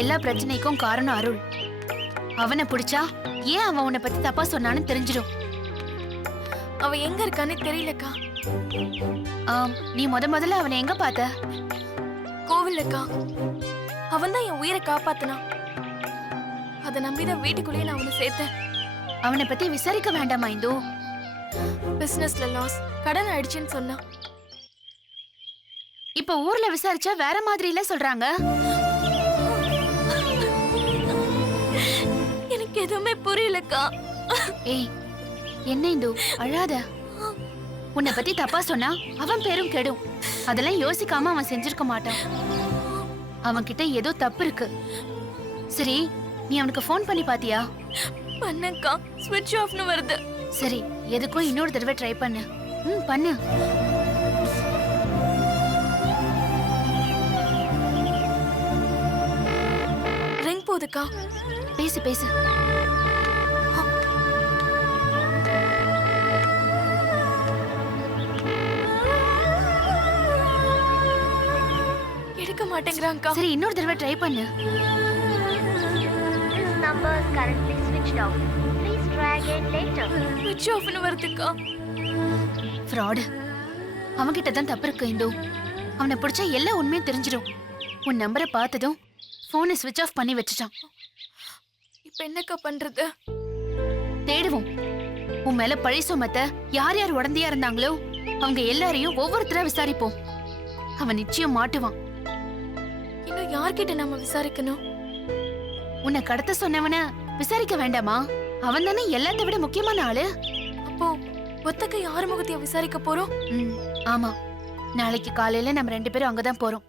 எல்லா பிரச்சனைக்கும் காரணம் அருள். அவனை பிடிச்சா ஏன் அவன் உன்னை பத்தி தப்பா சொன்னான்னு தெரிஞ்சிடும். அவ எங்க இருக்கான்னு தெரியலக்கா. நீ முதல்ல அவனை எங்க பார்த்த? கோவில்லக்கா. அவன் தான் என் உயிரை காப்பாத்தினான். அதை நம்பிதான் வீட்டுக்குள்ளேயே நான் அவனை சேர்த்தேன். அவனை பத்தி விசாரிக்க வேண்டாமா இந்து? பிசினஸ்ல லாஸ், கடன் ஆயிடுச்சுன்னு சொன்னான். இப்ப ஊர்ல விசாரிச்சா வேற மாதிரி இல்ல சொல்றாங்க. எனக்கு எதுவுமே புரியலக்கா. ஏய், என்ன இந்து அழாத. உன்னை பத்தி தப்பா சொன்னா அவன் பேரும் கெடும். அதெல்லாம் யோசிக்காம அவன் செஞ்சிருக்க மாட்டான். அவன் கிட்ட ஏதோ தப்பு இருக்கு. சரி, நீ அவனுக்கு போன் பண்ணி பாத்தியா? பண்ணக்கா, ஸ்விட்ச் ஆஃப்னு வருது. சரி, எதுக்கும் இன்னொரு தடவை ட்ரை பண்ணு. பண்ணு. ரிங் போதுக்கா. பேசு பேசு. எடுக்க மாட்டேங்கிறான்க்கா. சரி, இன்னொரு தடவை ட்ரை பண்ணு. Number is currently switched off. Please try again later. ஸ்விட்ச் ஆஃப்னு வருதுக்கா. ஃப்ராட். அவன்கிட்ட தான் தப்பு இருக்கு இந்து. அவனை பிடிச்சா எல்லா உண்மையும் தெரிஞ்சிடும். உன் நம்பரை பார்த்ததும் போனை ஸ்விட்ச் ஆஃப் பண்ணி வச்சுட்டான். இப்ப என்னக்கா பண்றது? தேடுவோம். உன் மேல பழி சுமத்த யார் யார் உடந்தையா இருந்தாங்களோ அவங்க எல்லாரையும் ஒவ்வொருத்தரா விசாரிப்போம். அவன் நிச்சயம் மாட்டுவான். இன்னும் யார்கிட்ட நம்ம விசாரிக்கணும்? உன்னை கடத்த சொன்னவன விசாரிக்க வேண்டாமா? அவன் தானே எல்லாத்தை விட முக்கியமான ஆளு. அப்போ ஒத்தக்க யார் முகத்தைய விசாரிக்க போறோம்? ஆமா, நாளைக்கு காலையில நம்ம 2 பேரும் அங்கதான் போறோம்.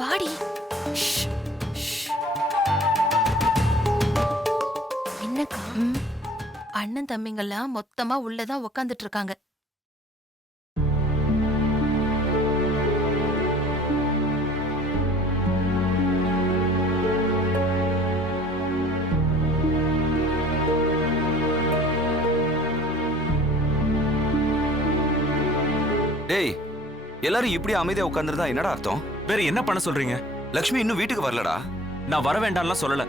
வாடி. என்னக்கா? அண்ணன் தம்பிங்கெல்லாம் மொத்தமா உள்ளதான் உக்காந்துட்டு இருக்காங்க. டேய், எல்லாரும் இப்படி அமைதியா உட்கார்ந்துருந்தா என்னடா அர்த்தம்? வேற என்ன பண்ண சொல்றீங்க? லக்ஷ்மி இன்னும் வீட்டுக்கு வரலடா. நான் வர வேண்டாம்லாம் சொல்லல.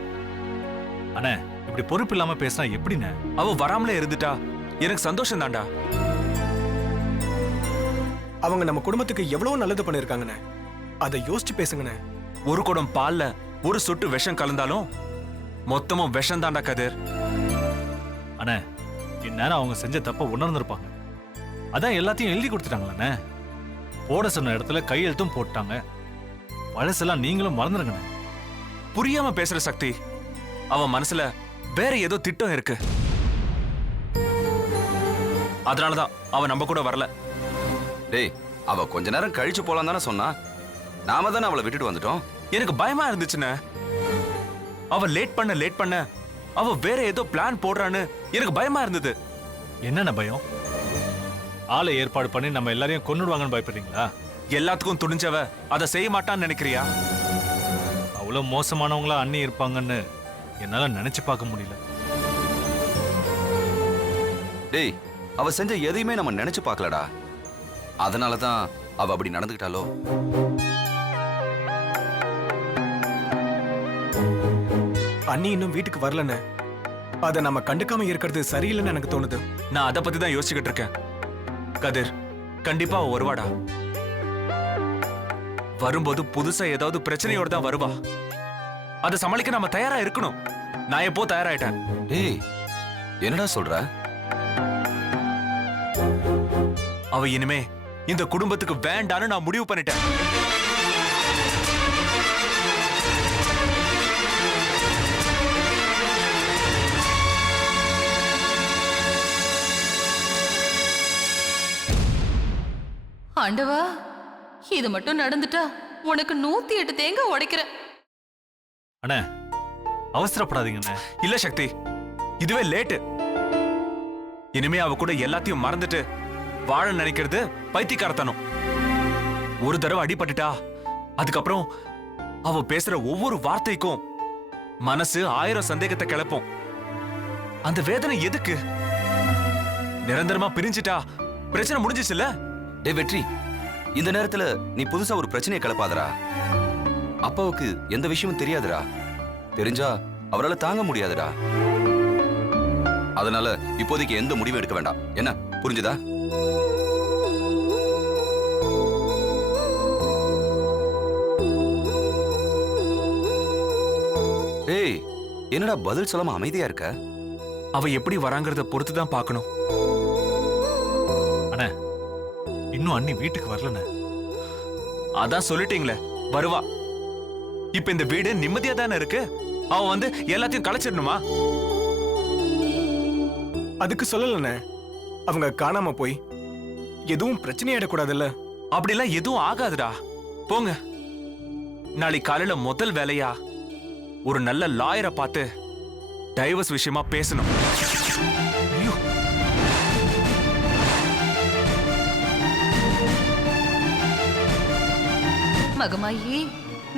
அண்ணே, இப்படி பொறுப்பு இல்லாம பேசினா எப்படிண்ணே? அவ வராமலே இருந்துட்டா எனக்கு சந்தோஷம் தான்டா. அவங்க நம்ம குடும்பத்துக்கு எவ்வளவு நல்லது பண்ணிருக்காங்கண்ணே. அதை யோசிச்சு பேசுங்கண்ணே. ஒரு குடம் பால்ல ஒரு சொட்டு விஷம் கலந்தாலும் மொத்தமும் விஷம் தான்டா கதிர். அண்ணே, இந்நேரம் அவங்க செஞ்ச தப்ப உணர்ந்திருப்பாங்க. அதான் எல்லாத்தையும் எழுதி கொடுத்துட்டாங்களே. போட சொன்ன இடத்துல கையெழுத்தும் போட்டாங்க. பழசெல்லாம் நீங்களும் மறந்துருங்கண்ணே. புரியாம பேசுற சக்தி. அவன் மனசுல வேற ஏதோ திட்டம் இருக்கு. அதனாலதான் அவன் நம்ம கூட வரல. டேய், அவ கொஞ்ச நேரம் கழிச்சு போலாம் தானே சொன்னா. நாம தானே அவளை விட்டுட்டு வந்துட்டோம். எனக்கு பயமா இருந்துச்சுன்னு. அவ லேட் பண்ண அவ வேற ஏதோ பிளான் போடுறான்னு எனக்கு பயமா இருந்தது. என்னென்ன பயம்? ஆளை ஏற்பாடு பண்ணி நம்ம எல்லாரையும் கொன்னுடுவாங்கன்னு பயப்படுறீங்களா? எல்லாத்துக்கும் துணிஞ்சவ அதை செய்ய மாட்டான்னு நினைக்கிறியா? அவ்வளவு மோசமானவங்களா அண்ணி இருப்பாங்கன்னு என்னால நினைச்சு பார்க்க முடியல. டேய், அவ செஞ்ச எதையுமே நம்ம நினைச்சு பார்க்கலடா. அதனாலதான் அவ அப்படி நடந்துக்கிட்டாலோ. அண்ணி இன்னும் வீட்டுக்கு வரலன்னு அதை நம்ம கண்டுக்காம இருக்கிறது சரியில்லைன்னு எனக்கு தோணுது. நான் அதை பத்தி தான் யோசிச்சுக்கிட்டு இருக்கேன். கதிர், கண்டிப்பா அவ வருவாடா. வரும்போது புதுசா ஏதாவது பிரச்சனையோட தான் வருவா. அதை சமாளிக்க நம்ம தயாரா இருக்கணும். நான் எப்போ தயாராயிட்டேன். டேய், என்னடா சொல்ற? அவ இனிமே இந்த குடும்பத்துக்கு வேண்டான்னு நான் முடிவு பண்ணிட்டேன். ஆண்டவா, இது மட்டும் நடந்துட்டா உனக்கு 108 தேங்காய் உடைக்கிறேன். அண்ணே, அவசரப்படாதீங்க அண்ணே. இல்ல சக்தி, இதுவே லேட்டு. இனிமே அவ கூட எல்லாத்தையும் மறந்துட்டு வாழ நினைக்கிறது பைத்தியக்காரத்தனம். ஒரு தடவை அடிபட்டுட்டா அதுக்கப்புறம் அவ பேசுற ஒவ்வொரு வார்த்தைக்கும் மனசு 1000 சந்தேகத்தை கிளப்பும். அந்த வேதனை எதுக்கு? நிரந்தரமா பிரிஞ்சிட்டா பிரச்சனை முடிஞ்சிச்சுல்ல. டே வெற்றி, இந்த நேரத்துல நீ புதுசா ஒரு பிரச்சனையை கிளப்பாதடா. அப்பாவுக்கு எந்த விஷயமும் தெரியாதுடா. தெரிஞ்சா அவரால் தாங்க முடியாதுடா. அதனால இப்போதைக்கு எந்த முடிவும் எடுக்க வேண்டாம். என்ன, புரிஞ்சுதா? ஏய், என்னடா பதில் சொல்லாம அமைதியா இருக்க? அவ எப்படி வராங்கிறத பொறுத்து தான் பார்க்கணும். அண்ணே, இன்னும் அண்ணி வீட்டுக்கு வரலண்ணே. அதான் சொல்லிட்டீங்களே, வருவா. இப்ப இந்த வீடு நிம்மதியா தானே இருக்கு. அவ வந்து எல்லாத்தையும் கலைச்சிடணுமா? அதுக்கு சொல்லலண்ணே. அவங்க காணாம போய் எதுவும் பிரச்சனையாயிடக்கூடாதுல்ல. அப்படிலாம் எதுவும் ஆகாதுடா. போங்க. நாளை காலையில முதல் வேலையா ஒரு நல்ல லாயரை பார்த்து டைவர்ஸ் விஷயமா பேசணும். ஐயோ, மகமாயி,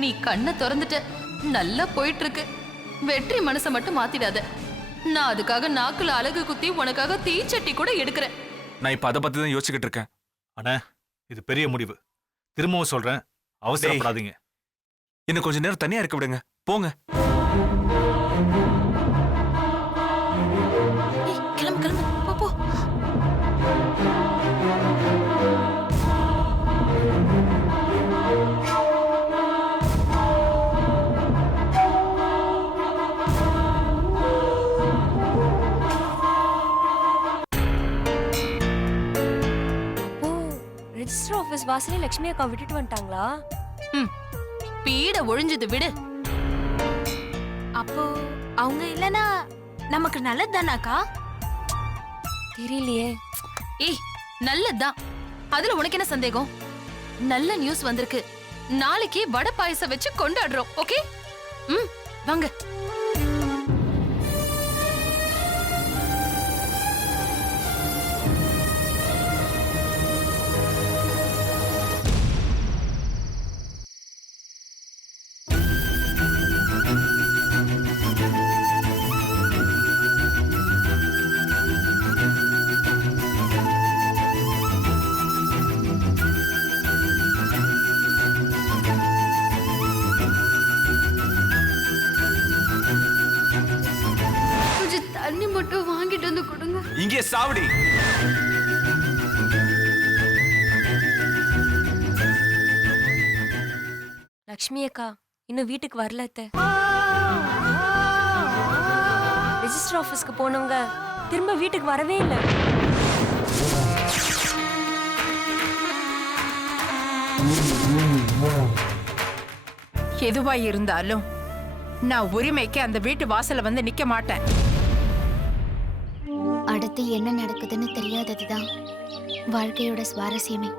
நீ கண்ணை திறந்துட்ட. நல்லா போயிட்டு இருக்கு. வெற்றி மனசை மட்டும் மாத்திடாத. நான் அதுக்காக நாக்குல அழகு குத்தி உனக்காக தீச்சட்டி கூட எடுக்கிறேன். நான் இப்ப அதை பத்தி தான் யோசிச்சுக்கிட்டு இருக்கேன். அண்ணே, இது பெரிய முடிவு. திரும்பவும் சொல்றேன், அவசரப்படாதீங்க. இன்னும் கொஞ்ச நேரம் தனியா இருக்க விடுங்க. போங்க. ஏய், கிளம்பு கிளம்பு, போ போ. ரெஜிஸ்டர் ஆபீஸ் வாசலே லட்சுமி அக்கா விட்டுட்டு வந்துட்டாங்களா? பீட ஒழிஞ்சது விடு. அப்போ அவங்க இல்லனா நமக்கு நல்லது தானாக்கா? தெரியலையே. ஏய், நல்லதுதான். அதுல உனக்கு என்ன சந்தேகம்? நல்ல நியூஸ் வந்திருக்கு. நாளைக்கு வடை பாயசம் வச்சு கொண்டாடுறோம். ஓகே? வாங்க. தண்ணி மட்டும் வாங்கிட்டு வந்து கொடுங்க. இங்கே சாவடி. லட்சுமி அக்கா இன்னும் வீட்டுக்கு வரல அத்தை. ரெஜிஸ்டர் ஆபீஸ்க்கு போனவங்க திரும்ப வீட்டுக்கு வரவே இல்லை. எதுவா இருந்தாலும் நான் உரிமைக்கு அந்த வீட்டு வாசல்ல வந்து நிக்க மாட்டேன். அடுத்து என்ன நடக்குதுன்னு தெரியாததுதான் வாழ்க்கையோட சுவாரஸ்யமே.